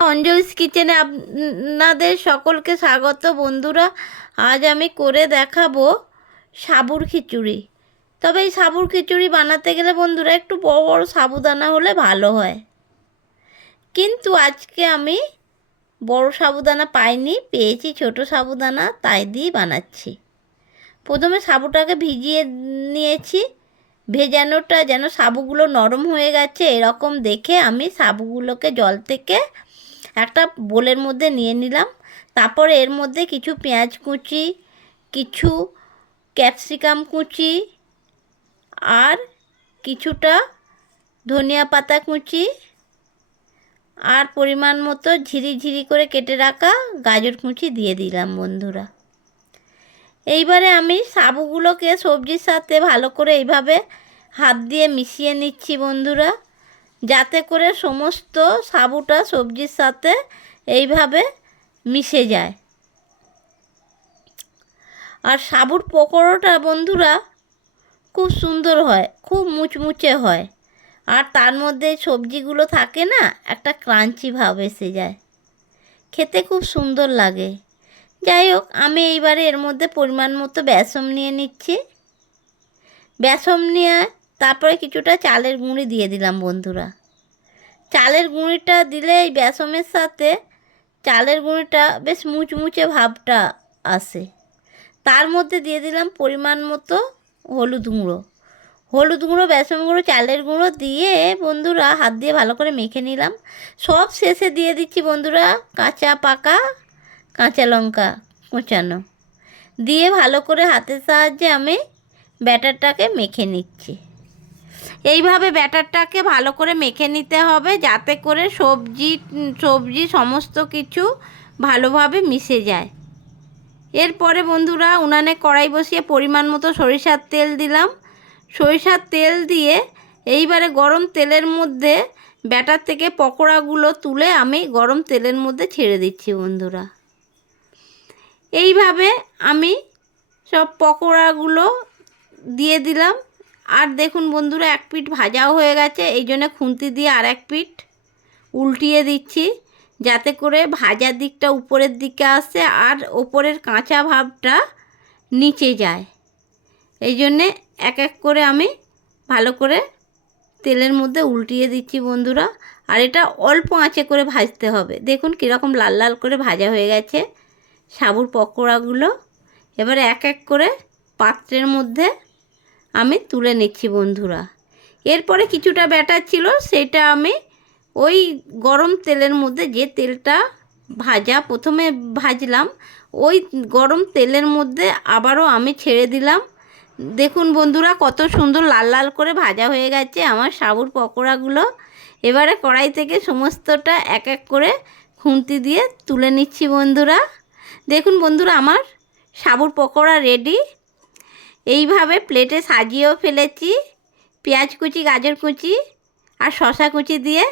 অঞ্জলিস কিচেনে আপনাদের সকলকে স্বাগত বন্ধুরা। আজ আমি করে দেখাবো সাবুর খিচুড়ি। তবে এই সাবুর খিচুড়ি বানাতে গেলে বন্ধুরা একটু বড় বড় সাবুদানা হলে ভালো হয়, কিন্তু আজকে আমি বড় সাবুদানা পাইনি, পেয়েছি ছোট সাবুদানা, তাই দিয়ে বানাচ্ছি। প্রথমে সাবুটাকে ভিজিয়ে নিয়েছি। ভেজানোটা যেন সাবুগুলো নরম হয়ে গেছে এরকম দেখে আমি সাবুগুলোকে জল থেকে একটা বোলের মধ্যে নিয়ে নিলাম। তারপরে এর মধ্যে কিছু পেঁয়াজ কুচি, কিছু ক্যাপসিকাম কুচি আর কিছুটা ধনিয়া পাতা কুচি আর পরিমাণ মতো ঝিরি করে কেটে রাখা গাজর কুচি দিয়ে দিলাম বন্ধুরা। এইবারে আমি সাবুগুলোকে সবজির সাথে ভালো করে এইভাবে হাত দিয়ে মিশিয়ে নিচ্ছি বন্ধুরা, যাতে করে সমস্ত সাবুটা সবজির সাথে এইভাবে মিশে যায়। আর সাবুর পকোড়াটা বন্ধুরা খুব সুন্দর হয়, খুব মুচমুচে হয়, আর তার মধ্যে সবজিগুলো থাকে না, একটা ক্রাঞ্চি ভাব এসে যায়, খেতে খুব সুন্দর লাগে। যাই হোক, আমি এইবারে এর মধ্যে পরিমাণ মতো বেসন নিয়ে নিচ্ছি। বেসন নিয়ে তারপরে কিছুটা চালের গুঁড়ি দিয়ে দিলাম বন্ধুরা। চালের গুঁড়িটা দিলে এই বেসনের সাথে চালের গুঁড়িটা বেশ মুচমুচে ভাবটা আসে। তার মধ্যে দিয়ে দিলাম পরিমাণ মতো হলুদ গুঁড়ো, বেসন গুঁড়ো, চালের গুঁড়ো দিয়ে বন্ধুরা হাত দিয়ে ভালো করে মেখে নিলাম। সব শেষে দিয়ে দিচ্ছি বন্ধুরা পাকা কাঁচা লঙ্কা কোচানো, দিয়ে ভালো করে হাতের সাহায্যে আমি ব্যাটারটাকে মেখে নিচ্ছি। এইভাবে ব্যাটারটাকে ভালো করে মেখে নিতে হবে, যাতে করে সবজি সমস্ত কিছু ভালোভাবে মিশে যায়। এরপরে বন্ধুরা উনানে কড়াই বসিয়ে পরিমাণ মতো সরিষার তেল দিলাম। সরিষার তেল দিয়ে এইবারে গরম তেলের মধ্যে ব্যাটার থেকে পকোড়াগুলো তুলে আমি গরম তেলের মধ্যে ছেড়ে দিচ্ছি বন্ধুরা। এইভাবে আমি সব পকোড়াগুলো দিয়ে দিলাম। আর দেখুন বন্ধুরা, এক পিঠ ভাজাও হয়ে গেছে, এই জন্য খুন্তি দিয়ে আর এক পিঠ উল্টিয়ে দিচ্ছি, যাতে করে ভাজার দিকটা উপরের দিকে আসে আর ওপরের কাঁচা ভাবটা নিচে যায়। এই জন্যে এক এক করে আমি ভালো করে তেলের মধ্যে উল্টিয়ে দিচ্ছি বন্ধুরা। আর এটা অল্প আঁচে করে ভাজতে হবে। দেখুন কীরকম লাল লাল করে ভাজা হয়ে গেছে সাবুর পকোড়াগুলো। এবারে এক এক করে পাত্রের মধ্যে আমি তুলে নিচ্ছি বন্ধুরা। এরপরে কিছুটা ব্যাটার ছিল, সেটা আমি ওই গরম তেলের মধ্যে, যে তেলটা প্রথমে ভাজলাম, ওই গরম তেলের মধ্যে আবারও আমি ছেড়ে দিলাম। দেখুন বন্ধুরা কত সুন্দর লাল লাল করে ভাজা হয়ে গেছে আমার সাবুর পকোড়াগুলো। এবারে কড়াই থেকে সমস্তটা এক এক করে খুন্তি দিয়ে তুলে নিচ্ছি বন্ধুরা। দেখুন বন্ধুরা, আমার সাবুর পকোড়া রেডি। এইভাবে প্লেটে সাজিয়েও ফেলেছি পেঁয়াজ কুচি, গাজর কুচি আর শসা কুচি দিয়ে।